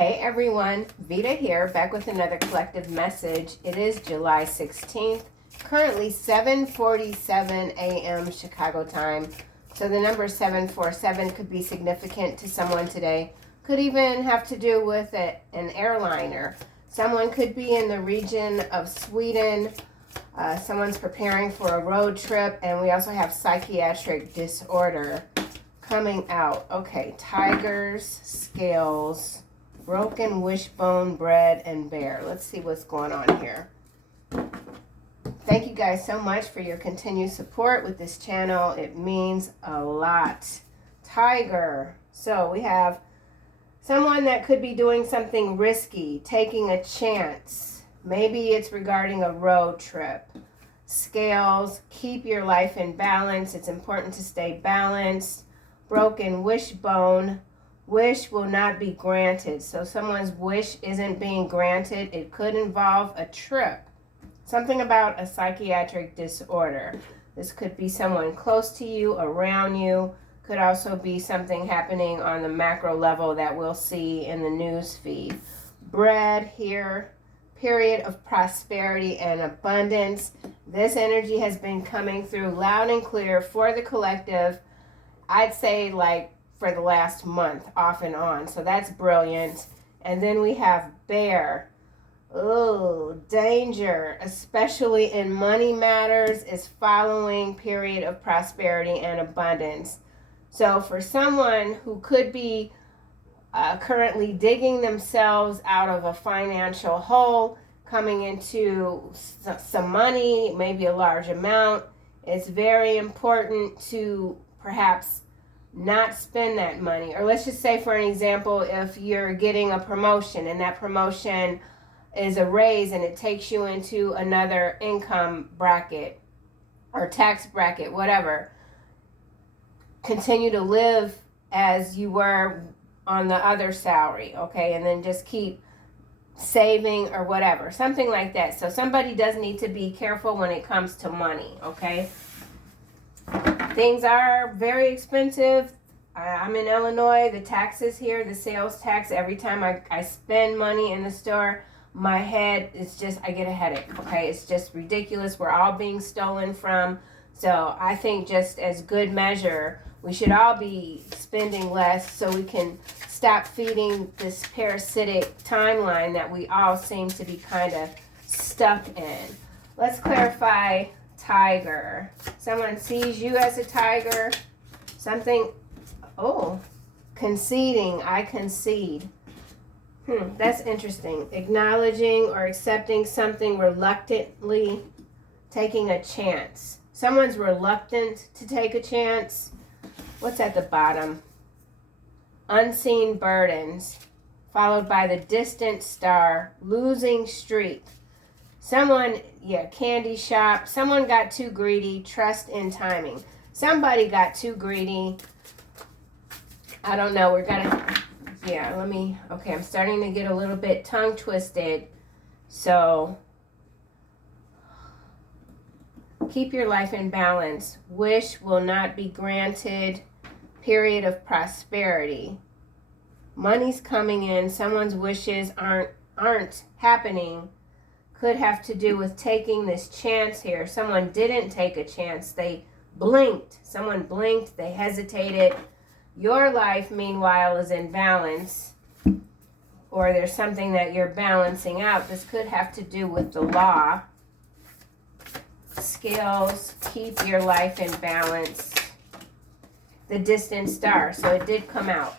Hey everyone, Veda here, back with another collective message. It is July 16th, currently 7:47 a.m. Chicago time. So the number 747 could be significant to someone today. Could even have to do with an airliner. Someone could be in the region of Sweden. Someone's preparing for a road trip, and we also have psychiatric disorder coming out. Okay, tigers, scales, broken wishbone, bread, and bear. Let's see what's going on here. Thank you guys so much for your continued support with this channel. It means a lot. Tiger. So we have someone that could be doing something risky, taking a chance. Maybe it's regarding a road trip. Scales, keep your life in balance. It's important to stay balanced. Broken wishbone. Wish will not be granted. So someone's wish isn't being granted. It could involve a trip. Something about a psychiatric disorder. This could be someone close to you, around you. Could also be something happening on the macro level that we'll see in the news feed. Bread here. Period of prosperity and abundance. This energy has been coming through loud and clear for the collective. I'd say like for the last month, off and on. So that's brilliant. And then we have bear. Oh, danger, especially in money matters, is following period of prosperity and abundance. So for someone who could be currently digging themselves out of a financial hole, coming into some money, maybe a large amount, it's very important to perhaps not spend that money. Or let's just say, for an example, if you're getting a promotion and that promotion is a raise and it takes you into another income bracket or tax bracket, whatever, continue to live as you were on the other salary, okay? And then just keep saving or whatever, something like that. So somebody does need to be careful when it comes to money, okay? Things are very expensive. I'm in Illinois. The taxes here, the sales tax, every time I spend money in the store, my head is just, I get a headache, okay? It's just ridiculous. We're all being stolen from. So I think just as good measure, we should all be spending less so we can stop feeding this parasitic timeline that we all seem to be kind of stuck in. Let's clarify tiger. Someone sees you as a tiger. Something, conceding, I concede. That's interesting. Acknowledging or accepting something reluctantly, taking a chance. Someone's reluctant to take a chance. What's at the bottom? Unseen burdens, followed by the distant star, losing streak. Someone, candy shop. Someone got too greedy. Trust in timing. Somebody got too greedy. I don't know. We're gonna, I'm starting to get a little bit tongue twisted. So keep your life in balance. Wish will not be granted. Period of prosperity. Money's coming in. Someone's wishes aren't happening. Could have to do with taking this chance here. Someone didn't take a chance. They blinked. Someone blinked. They hesitated. Your life, meanwhile, is in balance. Or there's something that you're balancing out. This could have to do with the law. Scales, keep your life in balance. The distant star. So it did come out.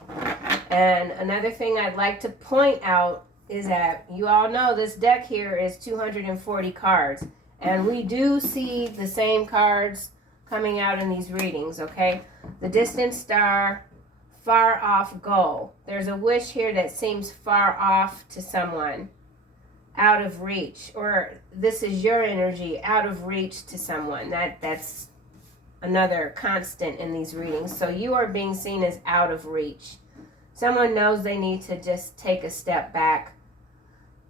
And another thing I'd like to point out is that you all know this deck here is 240 cards. And we do see the same cards coming out in these readings, okay? The distant star, far off goal. There's a wish here that seems far off to someone, out of reach. Or this is your energy, out of reach to someone. That's another constant in these readings. So you are being seen as out of reach. Someone knows they need to just take a step back.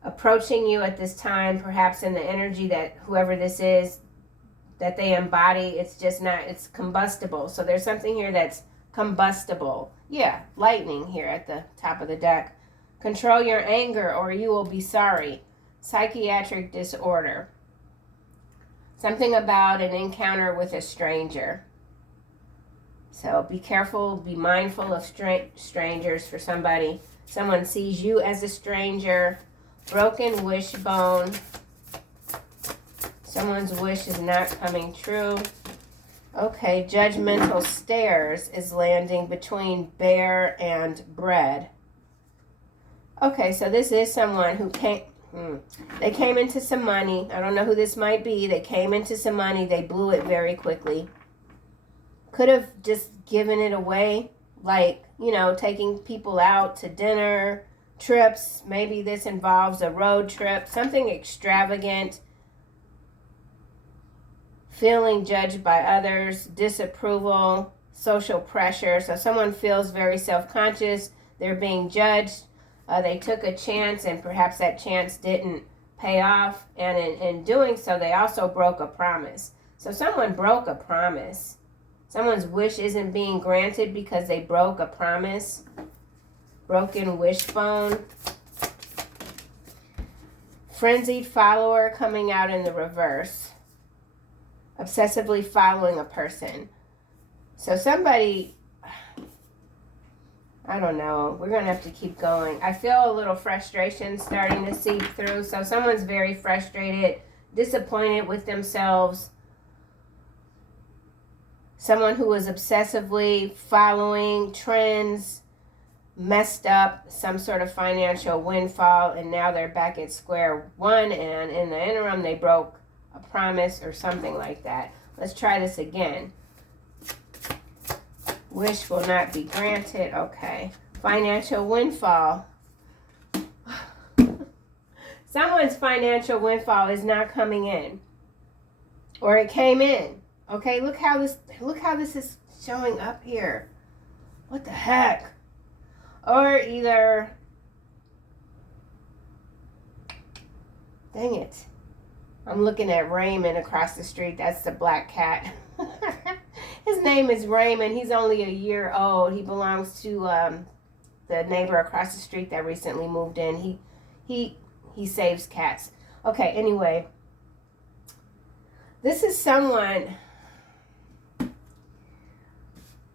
Approaching you at this time, perhaps in the energy that whoever this is, that they embody, it's just not, it's combustible. So there's something here that's combustible. Yeah, lightning here at the top of the deck. Control your anger or you will be sorry. Psychiatric disorder. Something about an encounter with a stranger. So be careful, be mindful of strangers for somebody. Someone sees you as a stranger. Broken wishbone. Someone's wish is not coming true. Okay, judgmental stares is landing between bear and bread. Okay, so this is someone who they came into some money. I don't know who this might be. They came into some money. They blew it very quickly. Could have just given it away, like, you know, taking people out to dinner, trips. Maybe this involves a road trip, something extravagant. Feeling judged by others, disapproval, social pressure. So someone feels very self-conscious. They're being judged. They took a chance and perhaps that chance didn't pay off. And in doing so, they also broke a promise. So someone broke a promise. Someone's wish isn't being granted because they broke a promise. Broken wishbone. Frenzied follower coming out in the reverse. Obsessively following a person. So somebody, I don't know, we're going to have to keep going. I feel a little frustration starting to seep through. So someone's very frustrated, disappointed with themselves. Someone who is obsessively following trends, messed up some sort of financial windfall, and now they're back at square one, and in the interim they broke a promise or something like that. Let's try this again. Wish will not be granted. Okay. Financial windfall. Someone's financial windfall is not coming in. Or it came in. Okay, look how this is showing up here. What the heck? Or either, dang it. I'm looking at Raymond across the street. That's the black cat. His name is Raymond. He's only a year old. He belongs to the neighbor across the street that recently moved in. He saves cats. Okay, anyway. This is someone.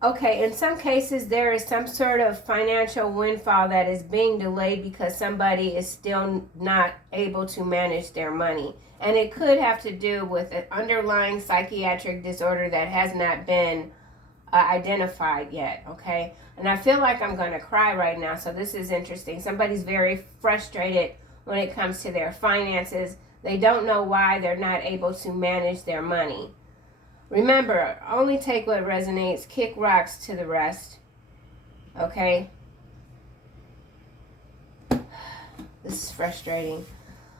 Okay, in some cases there is some sort of financial windfall that is being delayed because somebody is still not able to manage their money. And it could have to do with an underlying psychiatric disorder that has not been identified yet, okay? And I feel like I'm going to cry right now, so this is interesting. Somebody's very frustrated when it comes to their finances. They don't know why they're not able to manage their money. Remember, only take what resonates, kick rocks to the rest, okay? This is frustrating.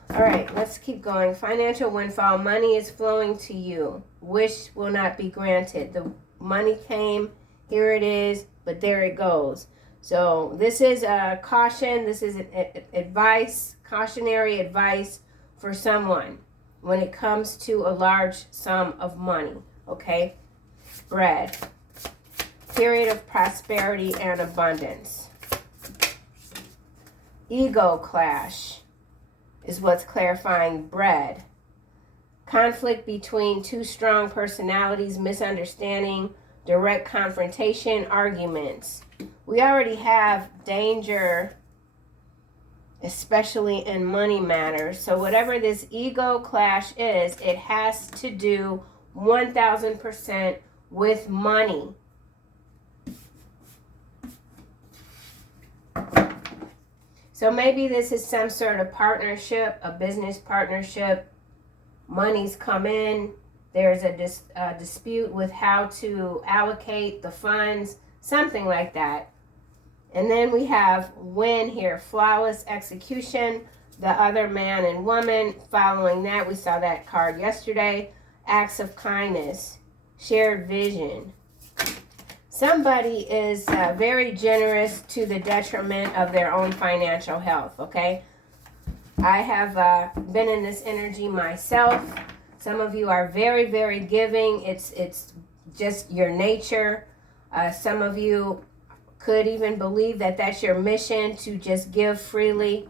All right, let's keep going. Financial windfall. Money is flowing to you. Wish will not be granted. The money came. Here it is. But there it goes. So this is a caution. This is advice, cautionary advice for someone when it comes to a large sum of money. Okay? Bread. Period of prosperity and abundance. Ego clash is what's clarifying bread. Conflict between two strong personalities, misunderstanding, direct confrontation, arguments. We already have danger, especially in money matters. So whatever this ego clash is, it has to do 1000% with money. So maybe this is some sort of partnership, a business partnership. Money's come in. There's a dispute with how to allocate the funds, something like that. And then we have win here, flawless execution. The other man and woman following that, we saw that card yesterday. Acts of kindness, shared vision. Somebody is very generous to the detriment of their own financial health, okay? I have been in this energy myself. Some of you are very, very giving. It's just your nature. Some of you could even believe that that's your mission to just give freely.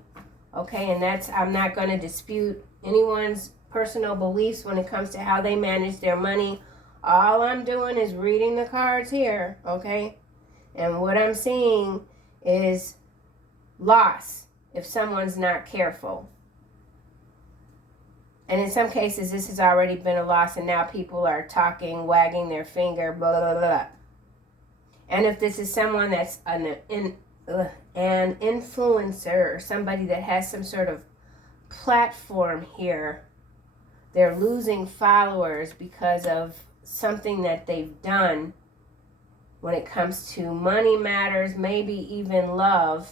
Okay, and that's, I'm not going to dispute anyone's personal beliefs when it comes to how they manage their money. All I'm doing is reading the cards here, okay? And what I'm seeing is loss if someone's not careful. And in some cases, this has already been a loss, and now people are talking, wagging their finger, blah, blah, blah. And if this is someone that's an influencer or somebody that has some sort of platform here, they're losing followers because of something that they've done when it comes to money matters, maybe even love,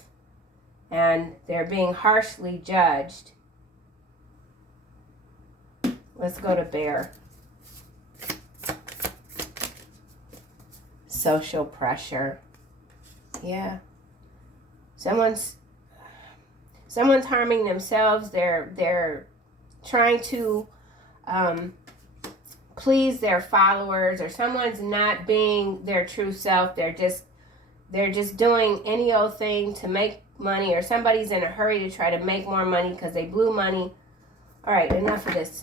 and they're being harshly judged. Let's go to Bear. Social pressure. Yeah. Someone's harming themselves. They're trying to please their followers, or someone's not being their true self. They're just doing any old thing to make money, or somebody's in a hurry to try to make more money because they blew money. All right, enough of this.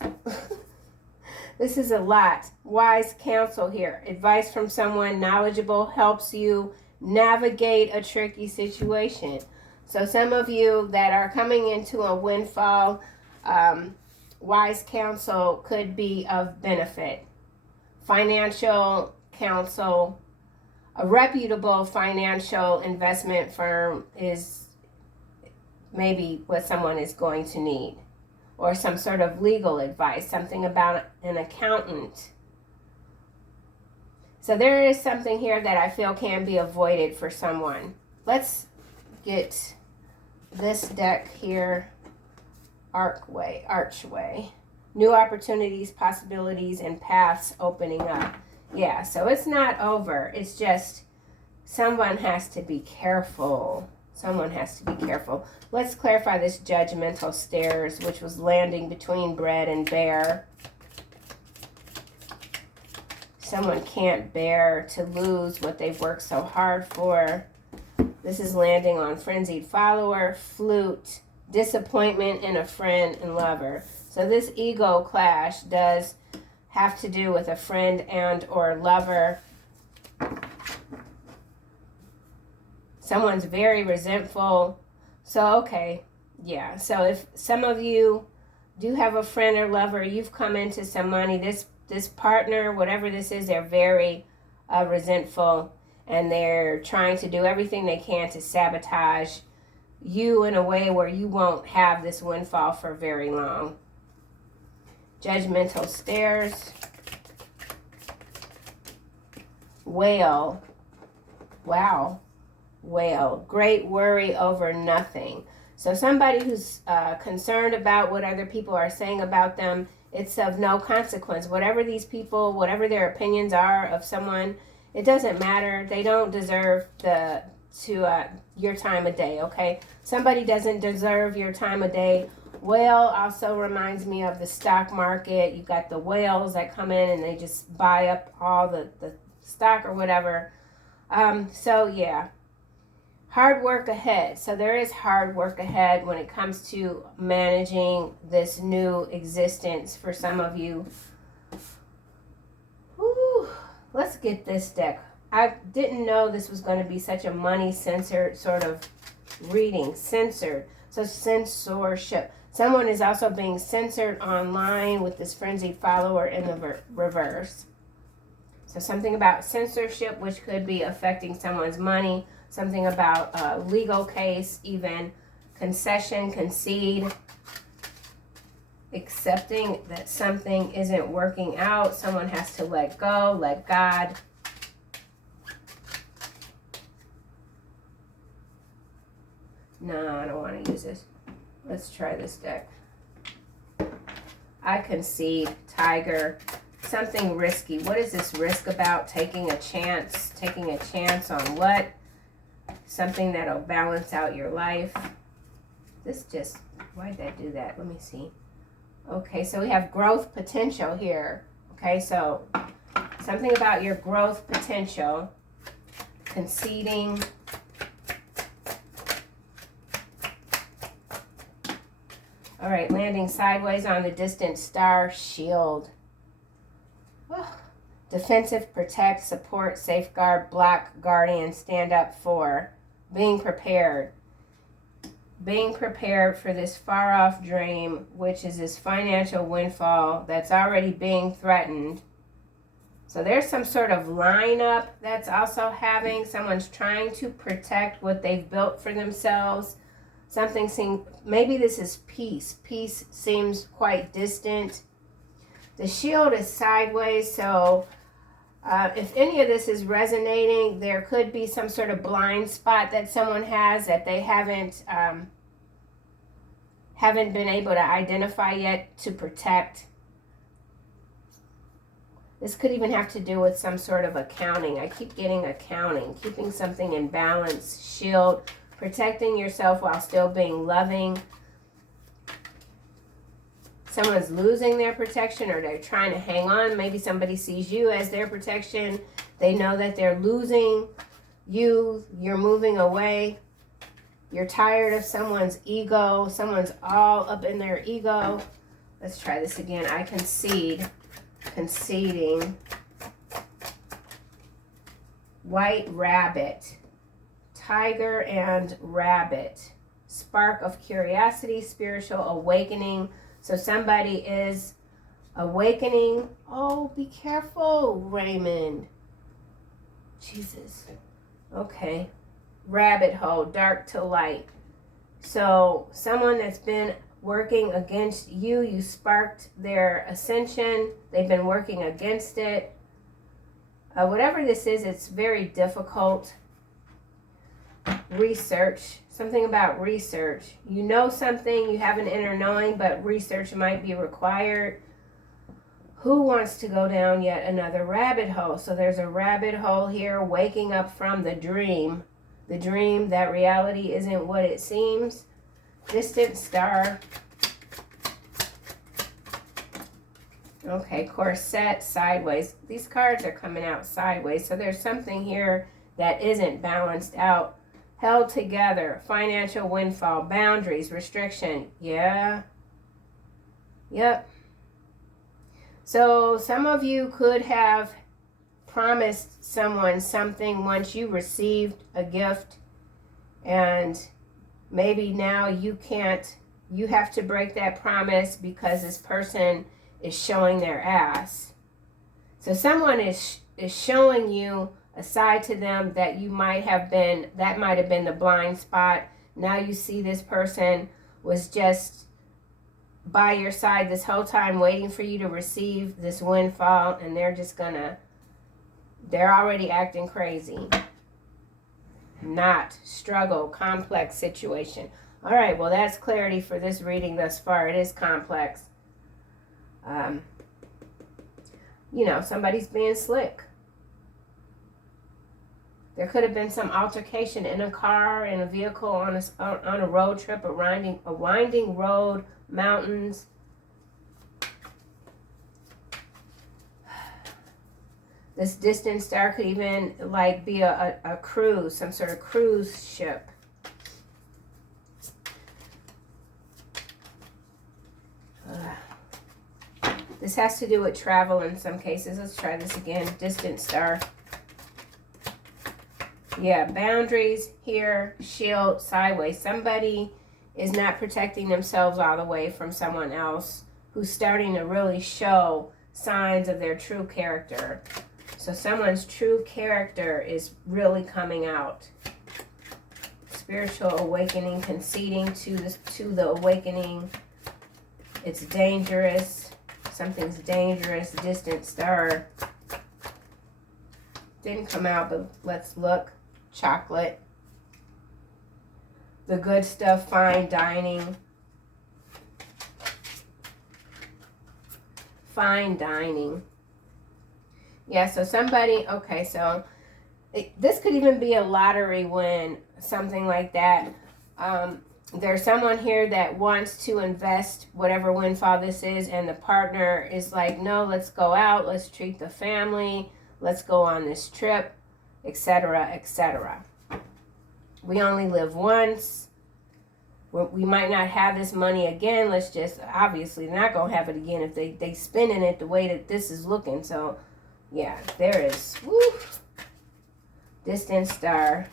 This is a lot. Wise counsel here. Advice from someone knowledgeable helps you navigate a tricky situation. So some of you that are coming into a windfall, wise counsel could be of benefit. Financial counsel, a reputable financial investment firm is maybe what someone is going to need. Or some sort of legal advice, something about an accountant. So there is something here that I feel can be avoided for someone. Let's get this deck here, Archway. New opportunities, possibilities, and paths opening up. Yeah, so it's not over. It's just someone has to be careful. Someone has to be careful. Let's clarify this judgmental stares, which was landing between Bread and Bear. Someone can't bear to lose what they've worked so hard for. This is landing on frenzied follower, flute, disappointment in a friend and lover. So this ego clash does have to do with a friend and or lover. Someone's very resentful. So, okay, yeah. So if some of you do have a friend or lover, you've come into some money. This partner, whatever this is, they're very resentful, and they're trying to do everything they can to sabotage you in a way where you won't have this windfall for very long. Judgmental stares. Whale. Wow. Whale. Great worry over nothing. So somebody who's concerned about what other people are saying about them, it's of no consequence. Whatever these people, whatever their opinions are of someone, it doesn't matter. They don't deserve your time of day, okay? Somebody doesn't deserve your time of day. Whale also reminds me of the stock market. You got the whales that come in and they just buy up all the stock or whatever. So yeah. Hard work ahead. So there is hard work ahead when it comes to managing this new existence for some of you. Whew. Let's get this deck. I didn't know this was going to be such a money-censored sort of reading. Censored. So censorship. Someone is also being censored online with this frenzied follower in the reverse. So something about censorship, which could be affecting someone's money. Something about a legal case, even concession, concede, accepting that something isn't working out. Someone has to let go, let God. No, I don't want to use this. Let's try this deck. I concede, Tiger, something risky. What is this risk about? Taking a chance. Taking a chance on what? Something that'll balance out your life. This just, why did I do that? Let me see. Okay, so we have growth potential here. Okay, so something about your growth potential. Conceding, All right, landing sideways on the distant star, shield. Oh. Defensive, protect, support, safeguard, block, guardian, stand up for. Being prepared. Being prepared for this far off dream, which is this financial windfall that's already being threatened. So there's some sort of lineup that's also having. Someone's trying to protect what they've built for themselves. Something seems, maybe this is peace. Peace seems quite distant. The shield is sideways, so if any of this is resonating, there could be some sort of blind spot that someone has that they haven't been able to identify yet to protect. This could even have to do with some sort of accounting. I keep getting accounting, keeping something in balance, shield, protecting yourself while still being loving. Someone's losing their protection or they're trying to hang on. Maybe somebody sees you as their protection. They know that they're losing you. You're moving away. You're tired of someone's ego. Someone's all up in their ego. Let's try this again. I concede. Conceding. White rabbit. Tiger and rabbit. Spark of curiosity. Spiritual awakening. So somebody is awakening. Oh, be careful, Raymond. Jesus. Okay. Rabbit hole, dark to light. So someone that's been working against you, you sparked their ascension. They've been working against it. Whatever this is, it's very difficult. Research. Something about research. You know something, you have an inner knowing, but research might be required. Who wants to go down yet another rabbit hole? So there's a rabbit hole here, waking up from the dream. The dream that reality isn't what it seems. Distant star. Okay, corset, sideways. These cards are coming out sideways, so there's something here that isn't balanced out. Held together, financial windfall, boundaries, restriction. Yeah. Yep. So some of you could have promised someone something once you received a gift, and maybe now you can't, you have to break that promise because this person is showing their ass. So someone is showing you a side to them that you might have been, that might have been the blind spot. Now you see this person was just by your side this whole time waiting for you to receive this windfall, and they're just gonna, they're already acting crazy. Not struggle, complex situation. All right, well, that's clarity for this reading thus far. It is complex. You know, somebody's being slick. There could have been some altercation in a car, in a vehicle, on a road trip, a winding road, mountains. This distant star could even like be a cruise, some sort of cruise ship. This has to do with travel in some cases. Let's try this again. Distant star. Yeah, boundaries here, shield, sideways. Somebody is not protecting themselves all the way from someone else who's starting to really show signs of their true character. So someone's true character is really coming out. Spiritual awakening, conceding to the awakening. It's dangerous. Something's dangerous. Distant star. Didn't come out, but let's look. Chocolate. The good stuff, fine dining. Fine dining. Yeah, so somebody, okay, so this could even be a lottery win, something like that. There's someone here that wants to invest whatever windfall this is, and the partner is like, no, let's go out, let's treat the family, let's go on this trip, etc., etc. We only live once. We might not have this money again. Let's just, obviously, they're not going to have it again if they spending it the way that this is looking. So, yeah, there is, woo, distant star.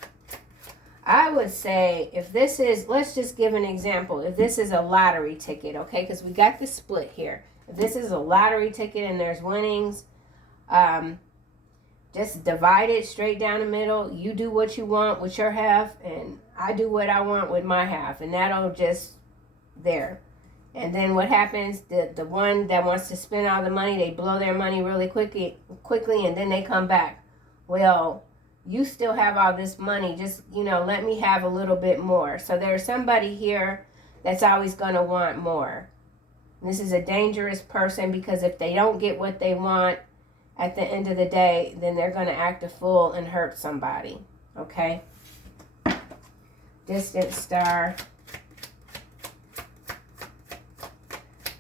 I would say if this is, let's just give an example. If this is a lottery ticket, okay, because we got the split here. If this is a lottery ticket and there's winnings, just divide it straight down the middle. You do what you want with your half, and I do what I want with my half, and that'll just there. And then what happens? The one that wants to spend all the money, they blow their money really quickly, and then they come back. Well, you still have all this money. Just, let me have a little bit more. So there's somebody here that's always going to want more. This is a dangerous person, because if they don't get what they want at the end of the day, then they're going to act a fool and hurt somebody. Okay? Distant star.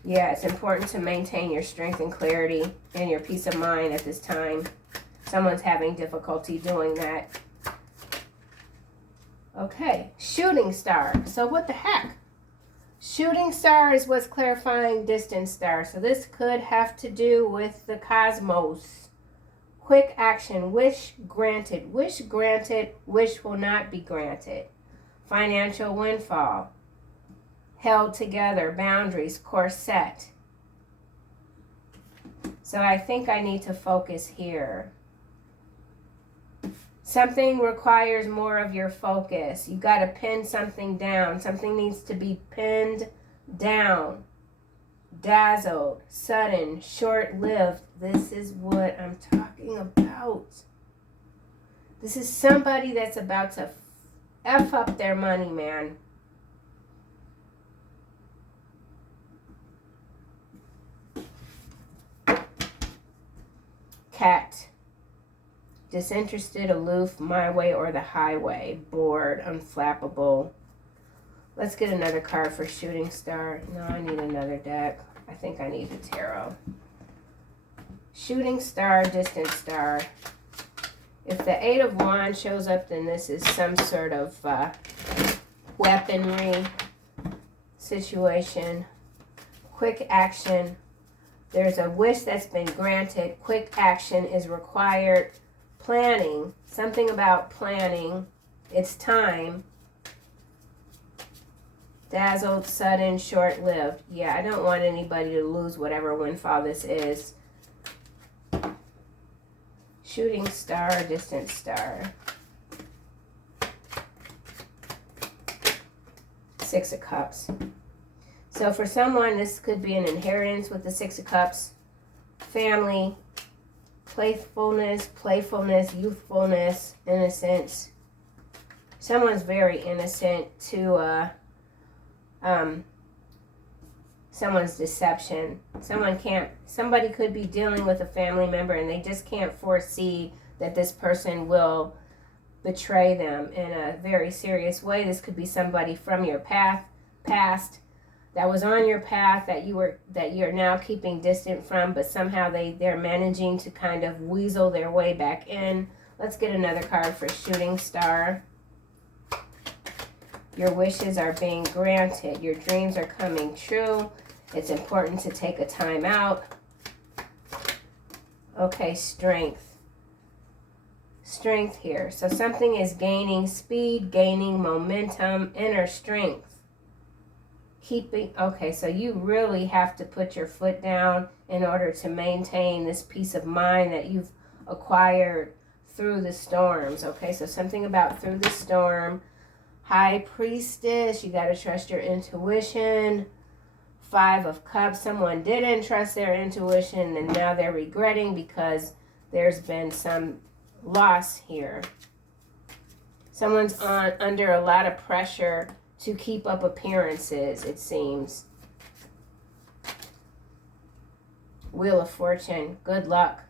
Yeah, it's important to maintain your strength and clarity and your peace of mind at this time. Someone's having difficulty doing that. Okay, shooting star. So what the heck? Shooting star is what's clarifying distant star. So this could have to do with the cosmos. Quick action, wish granted. Wish granted, wish will not be granted. Financial windfall. Held together, boundaries, course set. So I think I need to focus here. Something requires more of your focus. You got to pin something down. Something needs to be pinned down. Dazzled, sudden, short-lived. This is what I'm talking about. This is somebody that's about to F up their money, man. Cat. Disinterested, aloof, my way or the highway. Bored, unflappable. Let's get another card for shooting star. No, I need another deck. I think I need the tarot. Shooting star, distant star. If the 8 of Wands shows up, then this is some sort of weaponry situation. Quick action. There's a wish that's been granted. Quick action is required. Planning, something about planning. It's time. Dazzled, sudden, short-lived. Yeah, I don't want anybody to lose whatever windfall this is. Shooting star, distant star. 6 of Cups. So for someone, this could be an inheritance with the 6 of Cups. Family. Playfulness, youthfulness, innocence. Someone's very innocent to someone's deception. Somebody could be dealing with a family member and they just can't foresee that this person will betray them in a very serious way. This could be somebody from your past that was on your path that you're now keeping distant from, but somehow they're managing to kind of weasel their way back in. Let's get another card for shooting star. Your wishes are being granted. Your dreams are coming true. It's important to take a time out. Okay, strength. Strength here. So something is gaining speed, gaining momentum, inner strength. Okay, so you really have to put your foot down in order to maintain this peace of mind that you've acquired through the storms. Okay, so something about through the storm. High Priestess, you got to trust your intuition. 5 of Cups, someone didn't trust their intuition and now they're regretting because there's been some loss here. Someone's under a lot of pressure to keep up appearances, it seems. Wheel of Fortune, good luck.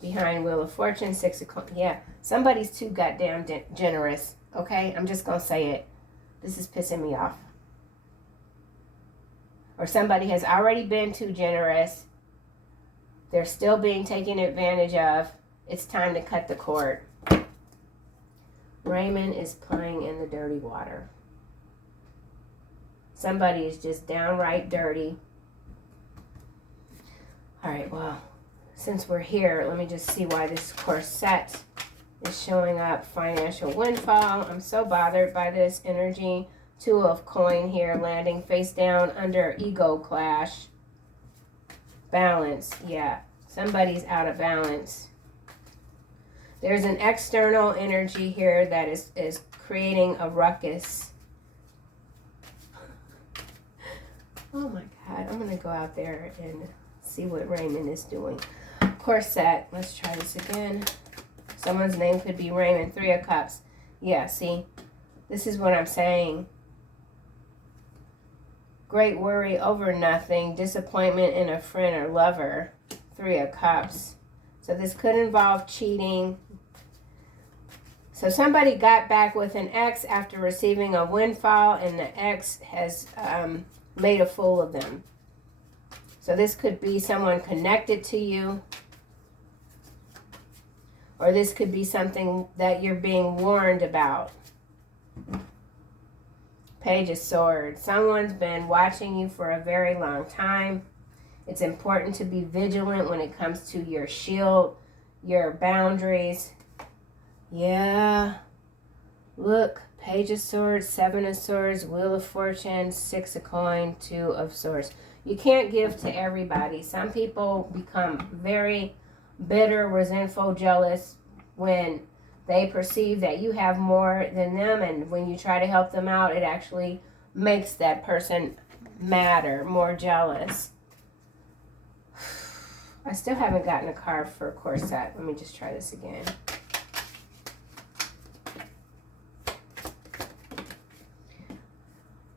Behind Wheel of Fortune, 6 of Cups. Yeah, somebody's too goddamn generous, okay? I'm just going to say it. This is pissing me off. Or somebody has already been too generous. They're still being taken advantage of. It's time to cut the cord. Raymond is playing in the dirty water. Somebody is just downright dirty. All right, well, since we're here, let me just see why this corset is showing up. Financial windfall. I'm so bothered by this energy. 2 of coin here, landing face down under ego clash. Balance, yeah. Somebody's out of balance. There's an external energy here that is creating a ruckus. Oh my God, I'm gonna go out there and see what Raymond is doing. Corset, let's try this again. Someone's name could be Raymond. 3 of Cups. Yeah, see, this is what I'm saying. Great worry over nothing. Disappointment in a friend or lover. 3 of Cups. So this could involve cheating. So somebody got back with an ex after receiving a windfall, and the ex has made a fool of them. So this could be someone connected to you. Or this could be something that you're being warned about. Page of Swords. Someone's been watching you for a very long time. It's important to be vigilant when it comes to your shield, your boundaries. Yeah. Look, Page of Swords, 7 of Swords, Wheel of Fortune, 6 of Coin, 2 of Swords. You can't give to everybody. Some people become very bitter, resentful, jealous when they perceive that you have more than them, and when you try to help them out, it actually makes that person madder, more jealous. I still haven't gotten a card for corset. Let me just try this again.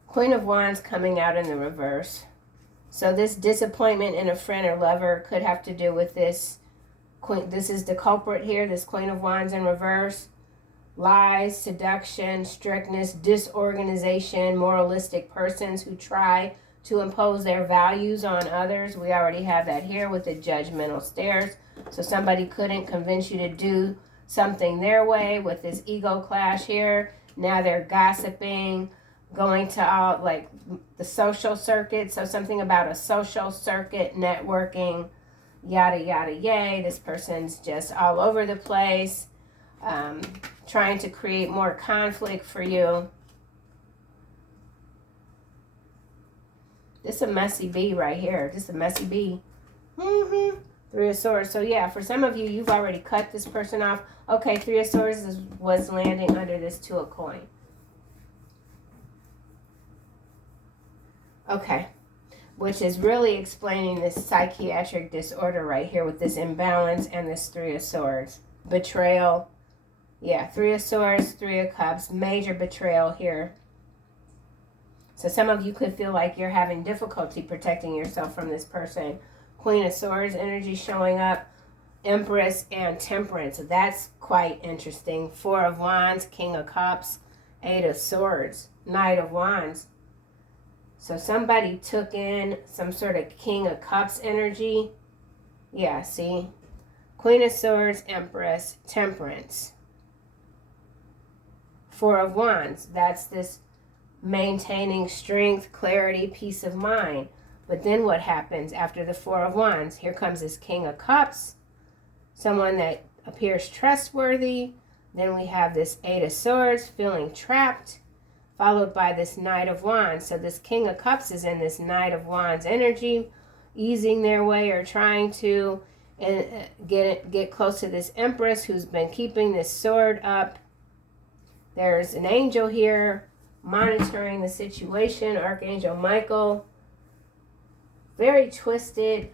Queen of Wands coming out in the reverse. So this disappointment in a friend or lover could have to do with this. This is the culprit here, this Queen of Wands in reverse. Lies, seduction, strictness, disorganization, moralistic persons who try to impose their values on others. We already have that here with the judgmental stares. So somebody couldn't convince you to do something their way with this ego clash here. Now they're gossiping, going to all like the social circuit. So something about a social circuit, networking, yada yada yay. This person's just all over the place, trying to create more conflict for you. This is a messy bee right here. This is a messy bee. 3 of Swords. So yeah, for some of you, you've already cut this person off. Okay, 3 of Swords was landing under this 2 of Coin. Okay. Which is really explaining this psychiatric disorder right here with this imbalance and this 3 of Swords. Betrayal. Yeah, 3 of Swords, 3 of Cups. Major betrayal here. So some of you could feel like you're having difficulty protecting yourself from this person. Queen of Swords energy showing up. Empress and Temperance. So that's quite interesting. 4 of Wands, King of Cups, 8 of Swords, Knight of Wands. So somebody took in some sort of King of Cups energy. Yeah, see? Queen of Swords, Empress, Temperance. 4 of Wands. That's this maintaining strength, clarity, peace of mind. But then what happens after the 4 of Wands? Here comes this King of Cups. Someone that appears trustworthy. Then we have this 8 of Swords, feeling trapped, followed by this Knight of Wands. So this King of Cups is in this Knight of Wands energy, easing their way or trying to get close to this Empress who's been keeping this sword up. There's an angel here monitoring the situation, Archangel Michael. Very twisted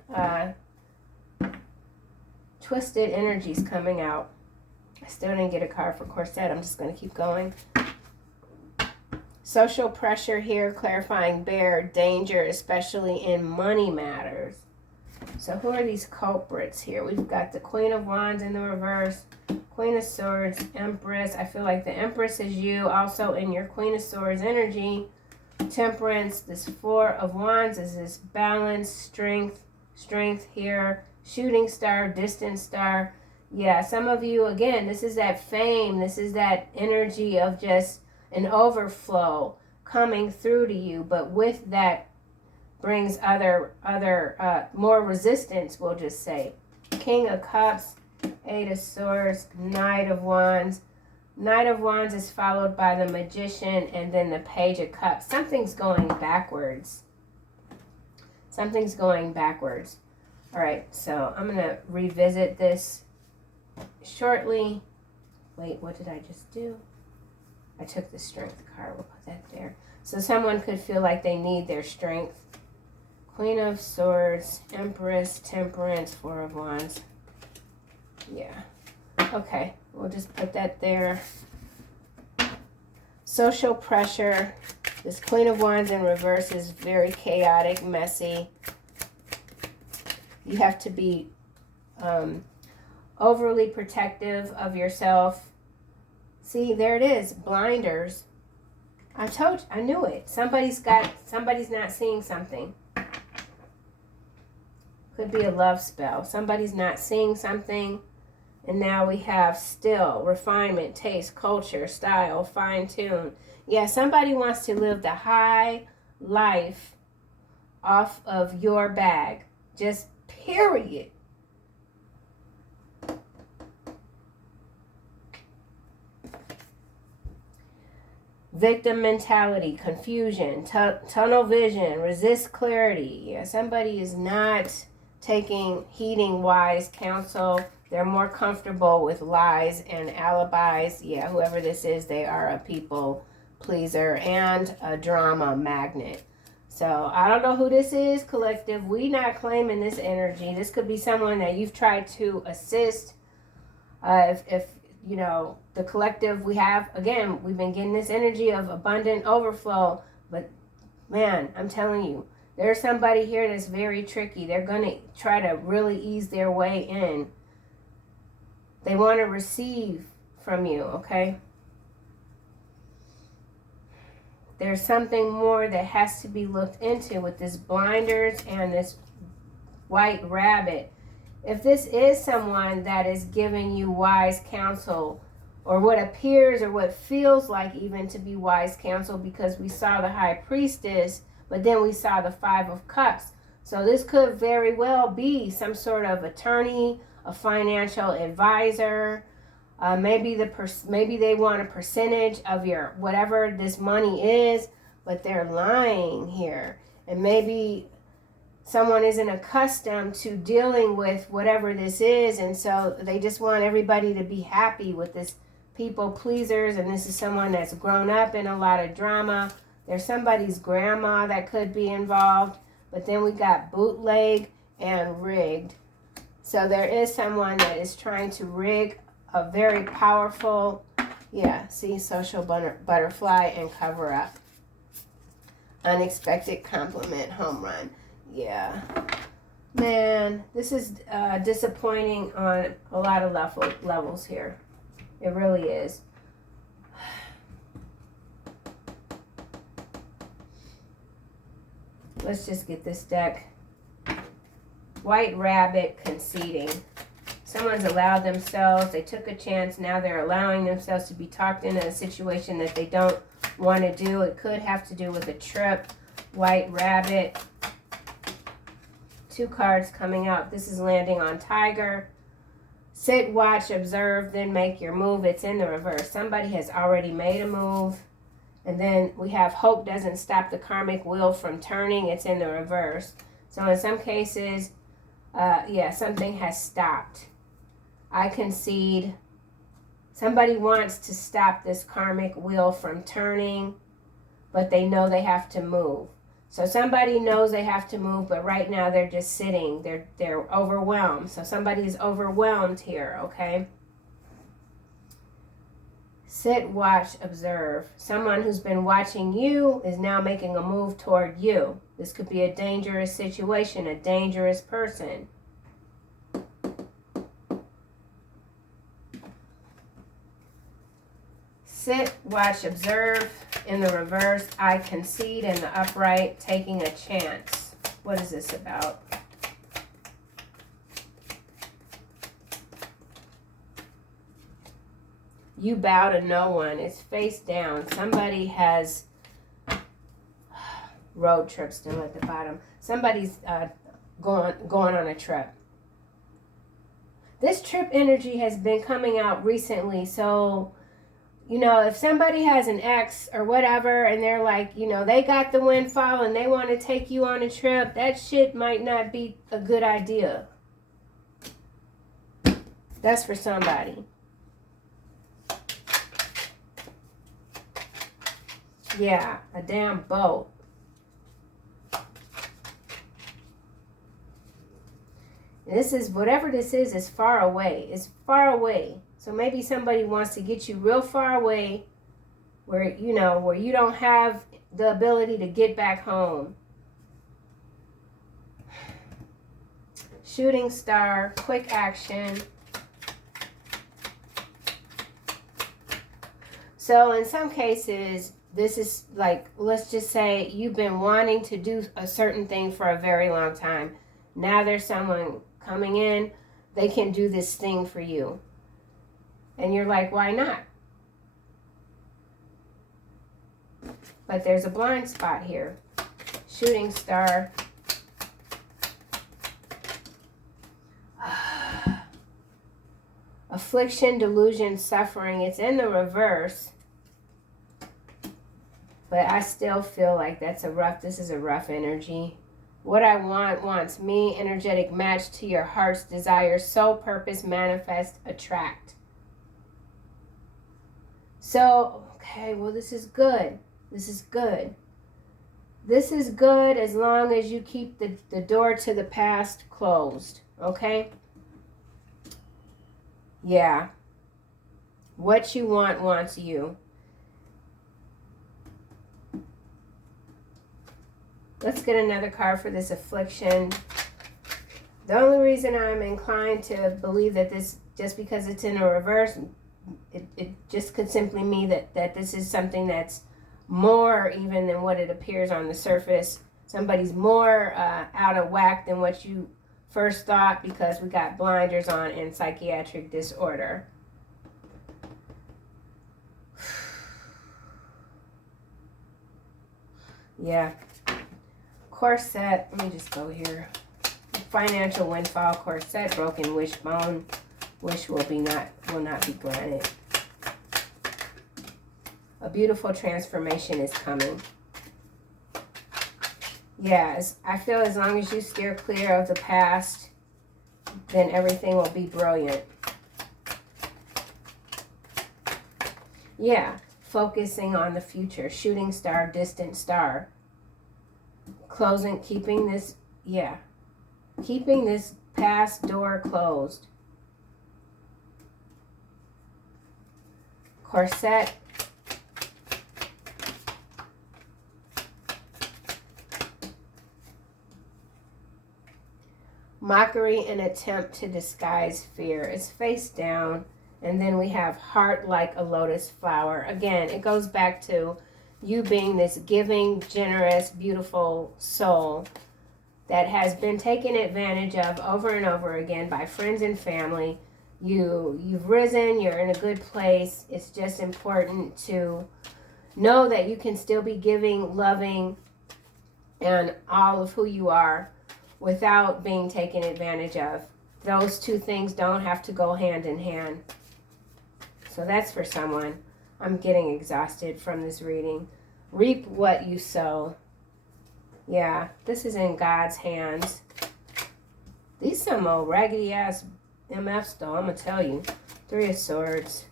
energies coming out. I still didn't get a card for corset. I'm just going to keep going. Social pressure here, clarifying bear, danger, especially in money matters. So who are these culprits here? We've got the Queen of Wands in the reverse, Queen of Swords, Empress. I feel like the Empress is you, also in your Queen of Swords energy. Temperance, this 4 of Wands is this balance, strength here. Shooting star, distant star. Yeah, some of you, again, this is that fame. This is that energy of just an overflow coming through to you. But with that brings other more resistance, we'll just say. King of Cups, Eight of Swords, Knight of Wands. Knight of Wands is followed by the Magician and then the Page of Cups. Something's going backwards. Something's going backwards. All right, so I'm going to revisit this shortly. Wait, what did I just do? I took the Strength card. We'll put that there. So someone could feel like they need their strength. Queen of Swords, Empress, Temperance, Four of Wands. Yeah. Okay, we'll just put that there. Social pressure. This Queen of Wands in reverse is very chaotic, messy. You have to be overly protective of yourself. See, there it is, blinders. I told you, I knew it. Somebody's not seeing something. Could be a love spell. Somebody's not seeing something. And now we have still, refinement, taste, culture, style, fine-tune. Yeah, somebody wants to live the high life off of your bag. Just period. Victim mentality, confusion, tunnel vision, resist clarity. Yeah, somebody is not heeding wise counsel. They're more comfortable with lies and alibis. Yeah, whoever this is, they are a people pleaser and a drama magnet. So I don't know who this is, collective. We not claiming this energy. This could be someone that you've tried to assist. If you know, the collective we have, again, we've been getting this energy of abundant overflow. But man, I'm telling you, there's somebody here that's very tricky. They're going to try to really ease their way in. They want to receive from you, okay? There's something more that has to be looked into with this blinders and this white rabbit. If this is someone that is giving you wise counsel, or what appears or what feels like even to be wise counsel, because we saw the High Priestess, but then we saw the Five of Cups. So this could very well be some sort of attorney, a financial advisor. Maybe they want a percentage of your whatever this money is, but they're lying here. And maybe someone isn't accustomed to dealing with whatever this is, and so they just want everybody to be happy with this people pleasers, and this is someone that's grown up in a lot of drama. There's somebody's grandma that could be involved, but then we got bootleg and rigged. So there is someone that is trying to rig a very powerful, yeah, see, social butterfly and cover up. Unexpected compliment, home run. Yeah, man, this is disappointing on a lot of levels here. It really is. Let's just get this deck. White rabbit conceding. Someone's allowed themselves, they took a chance, now they're allowing themselves to be talked into a situation that they don't want to do. It could have to do with a trip. White rabbit. Two cards coming out. This is landing on Tiger. Sit, watch, observe, then make your move. It's in the reverse. Somebody has already made a move. And then we have hope doesn't stop the karmic wheel from turning. It's in the reverse. So in some cases, yeah, something has stopped. I concede. Somebody wants to stop this karmic wheel from turning, but they know they have to move. So somebody knows they have to move, but right now they're just sitting. They're overwhelmed. So somebody's overwhelmed here, okay? Sit, watch, observe. Someone who's been watching you is now making a move toward you. This could be a dangerous situation, a dangerous person. Sit, watch, observe. In the reverse, I concede. In the upright, taking a chance. What is this about? You bow to no one. It's face down. Somebody has road trip still at the bottom. Somebody's going on a trip. This trip energy has been coming out recently. So, you know, if somebody has an ex or whatever and they're like, you know, they got the windfall and they want to take you on a trip, that shit might not be a good idea. That's for somebody. Yeah, a damn boat. This is, whatever this is far away. It's far away. So maybe somebody wants to get you real far away where, you know, where you don't have the ability to get back home. Shooting star, quick action. So in some cases, this is like, let's just say you've been wanting to do a certain thing for a very long time. Now there's someone coming in, they can do this thing for you. And you're like, why not? But there's a blind spot here. Shooting star. Affliction, delusion, suffering. It's in the reverse. But I still feel like this is a rough energy. What I want wants me. Energetic match to your heart's desire. Soul purpose, manifest, attract. So, okay, well, this is good. This is good. This is good as long as you keep the door to the past closed. Okay? Yeah. What you want wants you. Let's get another card for this affliction. The only reason I'm inclined to believe that this, just because it's in a reverse, it just could simply mean that this is something that's more even than what it appears on the surface. Somebody's more out of whack than what you first thought, because we got blinders on and psychiatric disorder. Yeah. Corset, let me just go here. Financial windfall, corset, broken wishbone. Wish will not be granted. A beautiful transformation is coming. Yes, I feel as long as you steer clear of the past, then everything will be brilliant. Yeah, focusing on the future. Shooting star, distant star. Closing, keeping this past door closed. Corset. Mockery, an attempt to disguise fear. It's face down. And then we have heart like a lotus flower. Again, it goes back to you being this giving, generous, beautiful soul that has been taken advantage of over and over again by friends and family. You've risen, you're in a good place. It's just important to know that you can still be giving, loving, and all of who you are without being taken advantage of. Those two things don't have to go hand in hand. So that's for someone. I'm getting exhausted from this reading. Reap what you sow. Yeah, this is in God's hands. These some old raggedy ass MFs though, I'm going to tell you. 3 of Swords.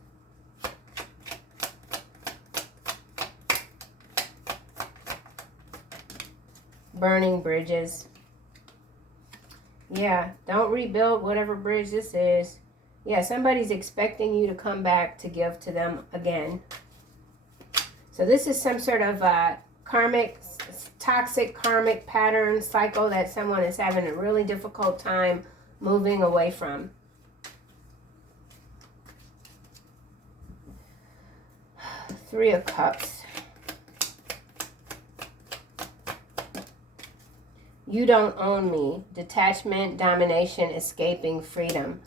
Burning bridges. Yeah, don't rebuild whatever bridge this is. Yeah, somebody's expecting you to come back to give to them again. So this is some sort of toxic karmic pattern cycle that someone is having a really difficult time moving away from. Three of Cups. You don't own me. Detachment, domination, escaping, freedom.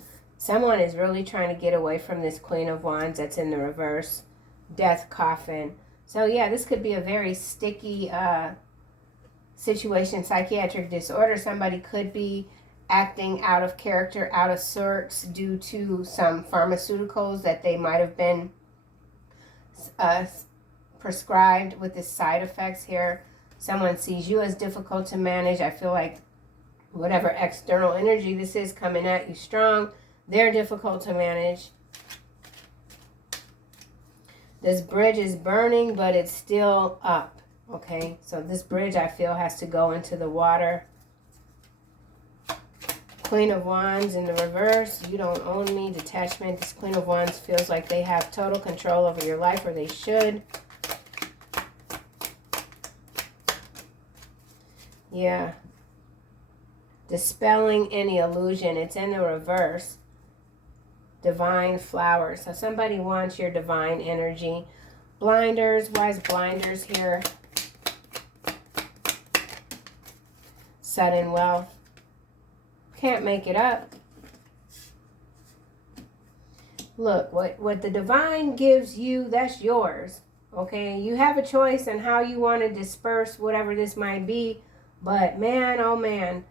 Someone is really trying to get away from this Queen of Wands that's in the reverse. Death coffin. So yeah, this could be a very sticky situation, psychiatric disorder. Somebody could be acting out of character, out of sorts, due to some pharmaceuticals that they might have been prescribed with the side effects here. Someone sees you as difficult to manage. I feel like whatever external energy this is coming at you strong, they're difficult to manage. This bridge is burning, but it's still up. Okay, so this bridge, I feel, has to go into the water. Queen of Wands in the reverse. You don't own me. Detachment. This Queen of Wands feels like they have total control over your life, or they should. Yeah. Dispelling any illusion. It's in the reverse. Divine flowers. So somebody wants your divine energy. Blinders. Why is blinders here? Sudden wealth. Can't make it up. Look, what the divine gives you, that's yours. Okay? You have a choice on how you want to disperse whatever this might be. But man, oh man,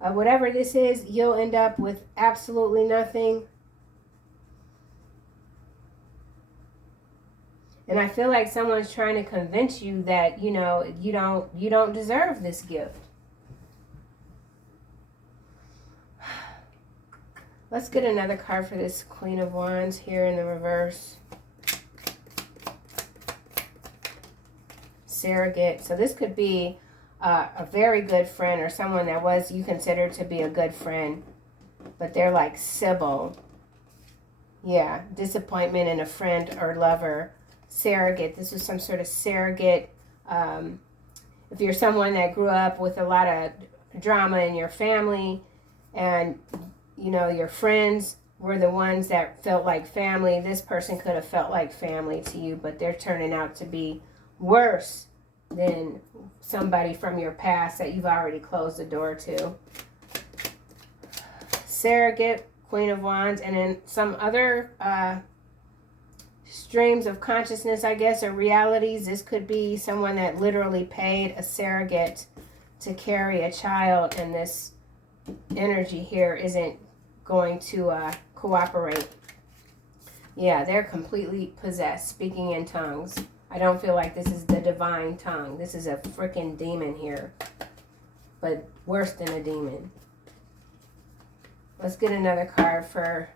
whatever this is, you'll end up with absolutely nothing. And I feel like someone's trying to convince you that, you know, you don't deserve this gift. Let's get another card for this Queen of Wands here in the reverse. Surrogate. So this could be a very good friend, or someone that you consider to be a good friend, but they're like Sybil. Yeah, disappointment in a friend or lover. Surrogate. This was some sort of surrogate. If you're someone that grew up with a lot of drama in your family, and you know your friends were the ones that felt like family, this person could have felt like family to you, but they're turning out to be worse than somebody from your past that you've already closed the door to. Surrogate, Queen of Wands, and then some other streams of consciousness, I guess, or realities. This could be someone that literally paid a surrogate to carry a child, and this energy here isn't going to cooperate. Yeah, they're completely possessed, speaking in tongues. I don't feel like this is the divine tongue. This is a freaking demon here, but worse than a demon. Let's get another card for,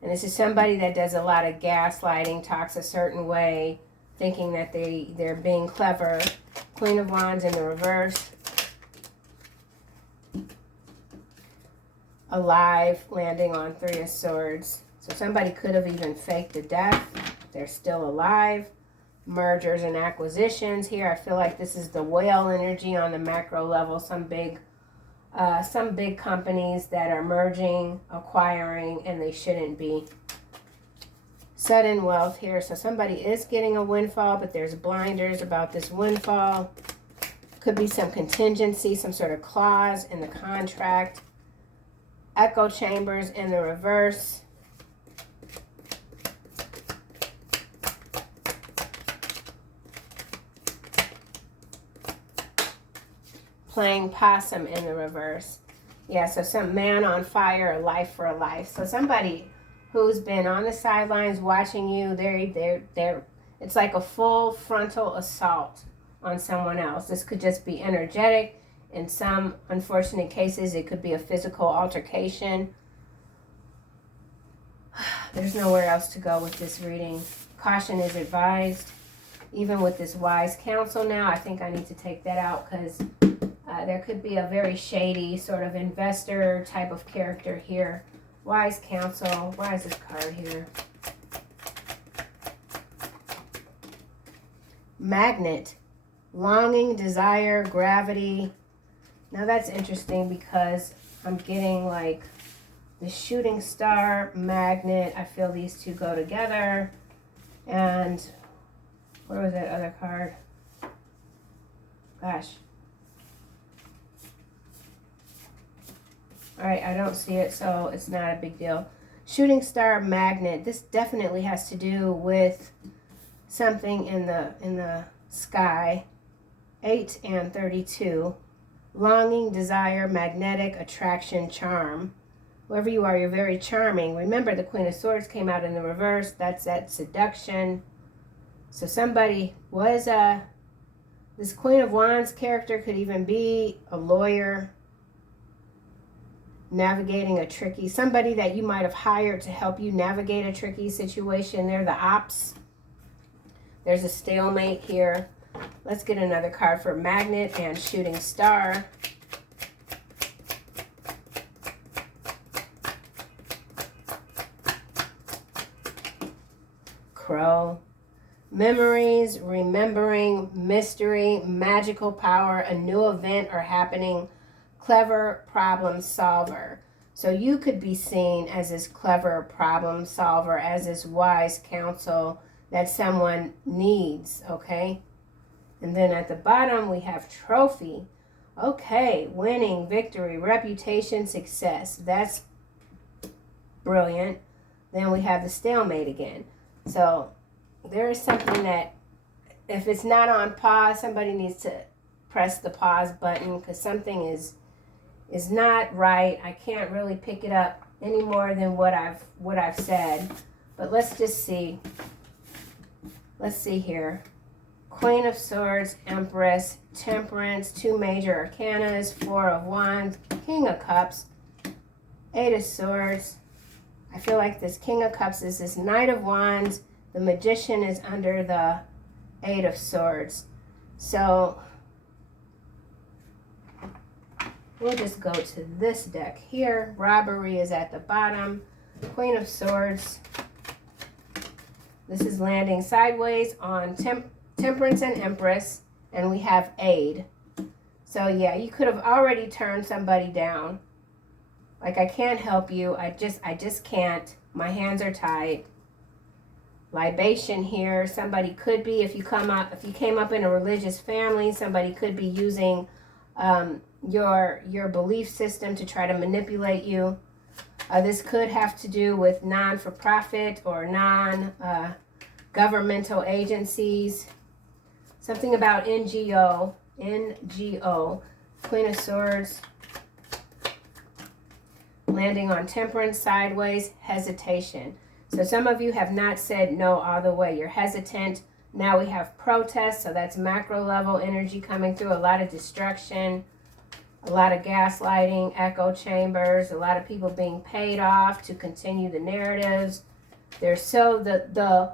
and this is somebody that does a lot of gaslighting, talks a certain way, thinking that they're being clever. Queen of Wands in the reverse. Alive, landing on Three of Swords. So somebody could have even faked a death. They're still alive. Mergers and acquisitions here. I feel like this is the whale energy on the macro level. Some big companies that are merging, acquiring, and they shouldn't be. Sudden wealth here. So somebody is getting a windfall, but there's blinders about this windfall. Could be some contingency, some sort of clause in the contract. Echo chambers in the reverse. Playing possum in the reverse. Yeah, so some man on fire, a life for a life. So somebody who's been on the sidelines watching you, it's like a full frontal assault on someone else. This could just be energetic. In some unfortunate cases, it could be a physical altercation. There's nowhere else to go with this reading. Caution is advised. Even with this wise counsel now, I think I need to take that out because there could be a very shady sort of investor type of character here. Wise counsel. Why is this card here? Magnet. Longing, desire, gravity. Now that's interesting because I'm getting like the shooting star, magnet. I feel these two go together. And where was that other card? Gosh. All right, I don't see it, so it's not a big deal. Shooting star magnet. This definitely has to do with something in the sky. 8 and 32. Longing, desire, magnetic, attraction, charm. Whoever you are, you're very charming. Remember, the Queen of Swords came out in the reverse. That's that seduction. So somebody was this Queen of Wands character could even be a lawyer navigating a tricky, somebody that you might have hired to help you navigate a tricky situation. They're the ops. There's a stalemate here. Let's get another card for magnet and shooting star. Crow. Memories, remembering, mystery, magical power, a new event or happening, clever problem solver. So you could be seen as this clever problem solver, as this wise counsel that someone needs, okay? And then at the bottom we have trophy. Okay, winning, victory, reputation, success. That's brilliant. Then we have the stalemate again. So there is something that, if it's not on pause, somebody needs to press the pause button, because something is not right. I can't really pick it up any more than what I've said. But let's just see. Let's see here. Queen of Swords, Empress, Temperance, 2 major arcanas, 4 of Wands, King of Cups, 8 of Swords. I feel like this King of Cups is this Knight of Wands. The Magician is under the 8 of Swords. So we'll just go to this deck here. Robbery is at the bottom. Queen of Swords. This is landing sideways on Temperance and Empress. And we have aid. So yeah, you could have already turned somebody down. Like, I can't help you. I just can't. My hands are tied. Libation here. Somebody could be, if you came up in a religious family, somebody could be using your belief system to try to manipulate you. This could have to do with non-for-profit or non-governmental agencies. Something about NGO. Queen of Swords. Landing on Temperance sideways. Hesitation. So some of you have not said no all the way. You're hesitant. Now we have protest. So that's macro level energy coming through. A lot of destruction. A lot of gaslighting, echo chambers, a lot of people being paid off to continue the narratives. There's the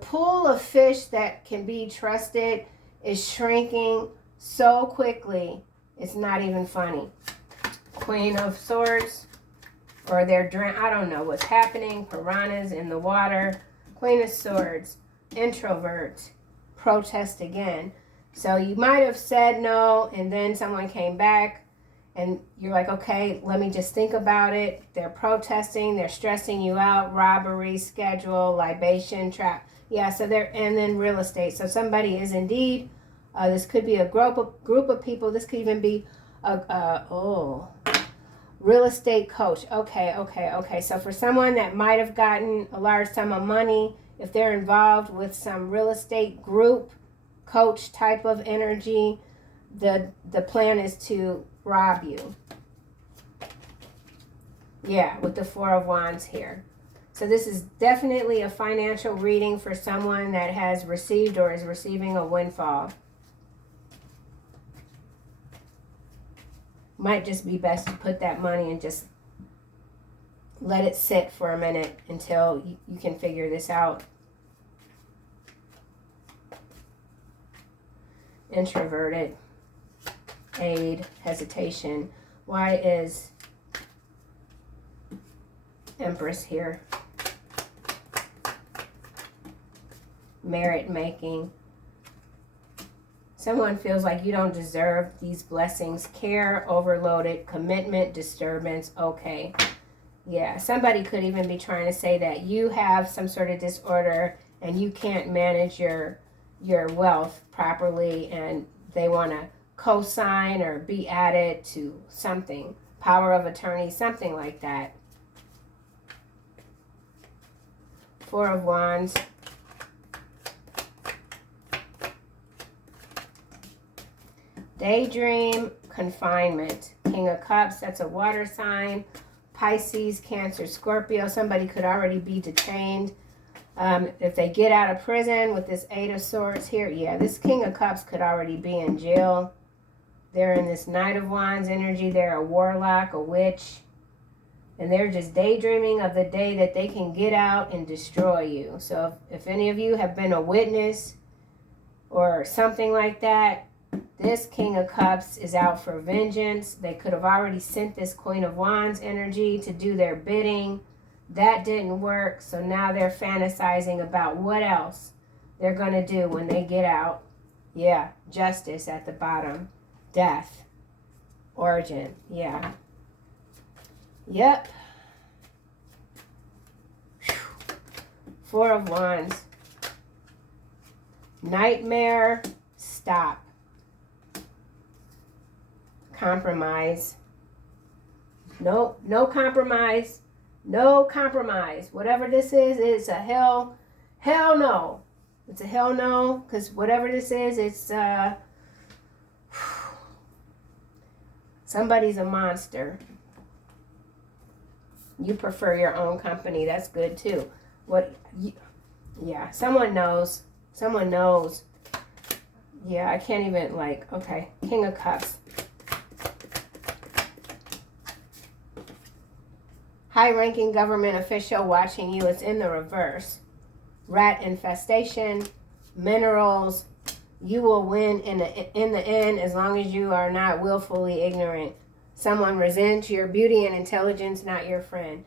pool of fish that can be trusted is shrinking so quickly, it's not even funny. Queen of Swords, or they're I don't know what's happening. Piranhas in the water. Queen of Swords, introvert, protest again. So you might have said no, and then someone came back, and you're like, okay, let me just think about it. They're protesting, they're stressing you out. Robbery, schedule, libation, trap. Yeah, so and then real estate. So somebody is indeed, this could be a group of people. This could even be real estate coach. Okay. So for someone that might have gotten a large sum of money, if they're involved with some real estate group, coach type of energy, the plan is to rob you. Yeah, with the 4 of Wands here. So this is definitely a financial reading for someone that has received or is receiving a windfall. Might just be best to put that money and just let it sit for a minute until you can figure this out. Introverted, aid, hesitation. Why is Empress here? Merit making. Someone feels like you don't deserve these blessings. Care, overloaded, commitment, disturbance. Okay. Yeah, somebody could even be trying to say that you have some sort of disorder and you can't manage your wealth properly, and they want to co-sign or be added to something. Power of attorney, something like that. Four of Wands. Daydream, confinement. King of Cups, that's a water sign. Pisces, Cancer, Scorpio. Somebody could already be detained. If they get out of prison with this Eight of Swords here, yeah, this King of Cups could already be in jail. They're in this Knight of Wands energy. They're a warlock, a witch. And they're just daydreaming of the day that they can get out and destroy you. So if any of you have been a witness or something like that, this King of Cups is out for vengeance. They could have already sent this Queen of Wands energy to do their bidding. That didn't work. So now they're fantasizing about what else they're going to do when they get out. Yeah, Justice at the bottom. Death. Origin. Yeah. Yep. Whew. Four of Wands. Nightmare. Stop. Compromise. No compromise. No compromise. Whatever this is, it's a hell no. It's a hell no, because whatever this is, it's somebody's a monster. You prefer your own company. That's good too. Yeah, someone knows. Someone knows. Yeah, I can't even okay. King of Cups. High-ranking government official watching you. It's in the reverse. Rat infestation, minerals. You will win in the end as long as you are not willfully ignorant. Someone resents your beauty and intelligence, not your friend.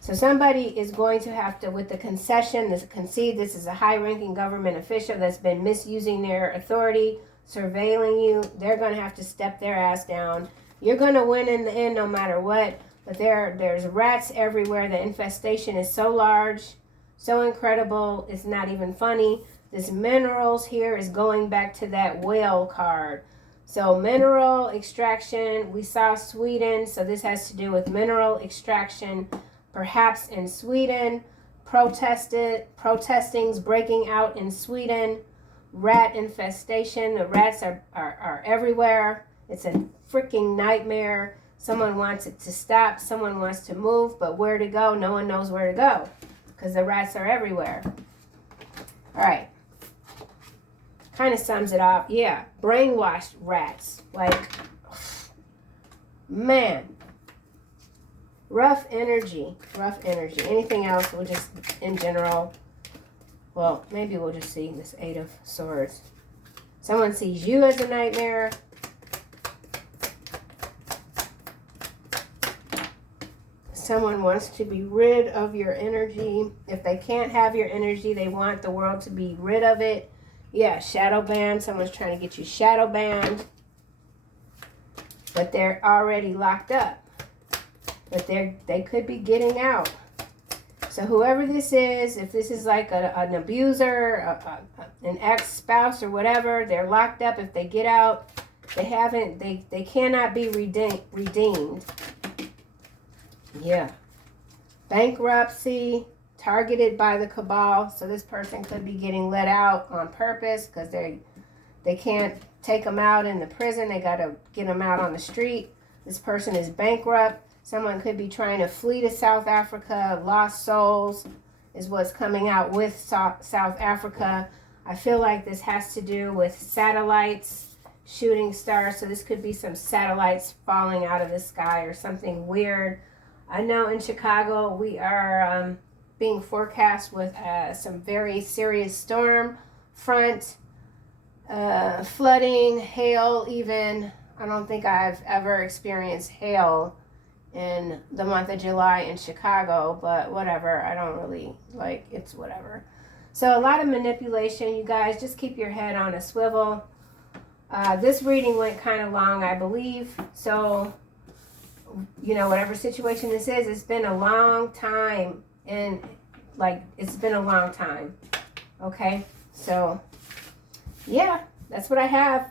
So somebody is going to have to, with the concession, concede this is a high-ranking government official that's been misusing their authority, surveilling you. They're going to have to step their ass down. You're going to win in the end no matter what. But there's rats everywhere. The infestation is so large, so incredible, it's not even funny. This minerals here is going back to that whale card. So mineral extraction, we saw Sweden, so this has to do with mineral extraction, perhaps in Sweden. Protesting's breaking out in Sweden. Rat infestation, the rats are everywhere. It's a freaking nightmare. Someone wants it to stop. Someone wants to move. But where to go? No one knows where to go. Because the rats are everywhere. All right. Kind of sums it up. Yeah. Brainwashed rats. Man. Rough energy. Rough energy. Anything else? We'll just, in general. Well, maybe we'll just see this Eight of Swords. Someone sees you as a nightmare. Someone wants to be rid of your energy. If they can't have your energy, they want the world to be rid of it. Yeah, shadow banned. Someone's trying to get you shadow banned. But they're already locked up. But they could be getting out. So whoever this is, if this is like an abuser, an ex-spouse or whatever, they're locked up. If they get out, they cannot be redeemed. Yeah. Bankruptcy, targeted by the cabal. So this person could be getting let out on purpose because they can't take them out in the prison. They got to get them out on the street. This person is bankrupt. Someone could be trying to flee to South Africa. Lost souls is what's coming out with South Africa. I feel like this has to do with satellites, shooting stars. So this could be some satellites falling out of the sky or something weird. I know in Chicago we are being forecast with some very serious storm front, flooding, hail even. I don't think I've ever experienced hail in the month of July in Chicago, but whatever. I don't really, it's whatever. So a lot of manipulation, you guys. Just keep your head on a swivel. This reading went kind of long, I believe. So whatever situation this is, it's been a long time. And, it's been a long time. Okay? So, yeah, that's what I have.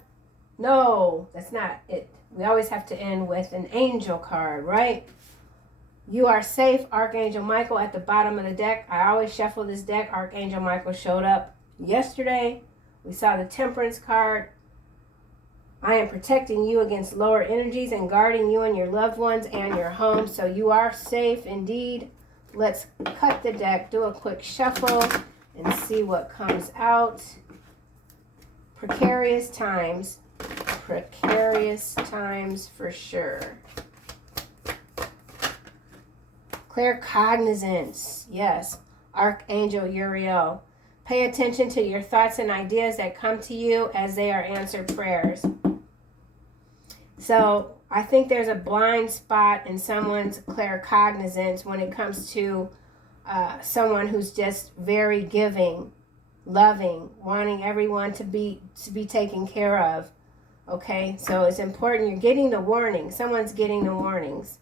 No, that's not it. We always have to end with an angel card, right? You are safe, Archangel Michael at the bottom of the deck. I always shuffle this deck. Archangel Michael showed up yesterday. We saw the Temperance card. I am protecting you against lower energies and guarding you and your loved ones and your home. So you are safe indeed. Let's cut the deck, do a quick shuffle, and see what comes out. Precarious times. Precarious times for sure. Clear cognizance. Yes. Archangel Uriel. Pay attention to your thoughts and ideas that come to you as they are answered prayers. So I think there's a blind spot in someone's claircognizance when it comes to someone who's just very giving, loving, wanting everyone to be taken care of. Okay, so it's important you're getting the warning. Someone's getting the warnings,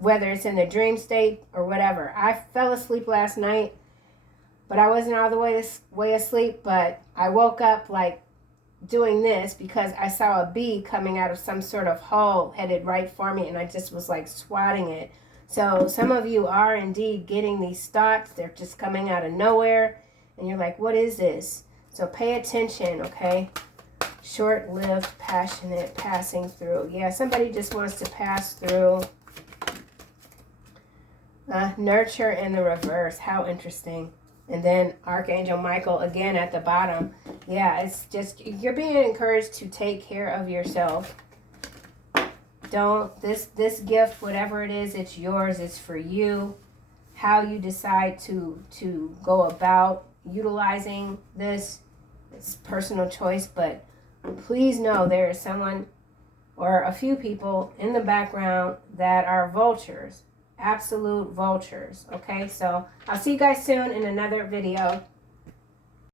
whether it's in the dream state or whatever. I fell asleep last night, but I wasn't all the way asleep. But I woke up like doing this because I saw a bee coming out of some sort of hole headed right for me, and I just was like swatting it. So some of you are indeed getting these thoughts. They're just coming out of nowhere, and you're like, what is this? So pay attention, okay? Short-lived, passionate, passing through. Yeah, somebody just wants to pass through. Nurture in the reverse. How interesting. And then Archangel Michael again at the bottom. Yeah, it's just, you're being encouraged to take care of yourself. Don't, this gift, whatever it is, it's yours. It's for you. How you decide to go about utilizing this, it's personal choice. But please know there is someone or a few people in the background that are vultures. Absolute vultures. Okay, so I'll see you guys soon in another video.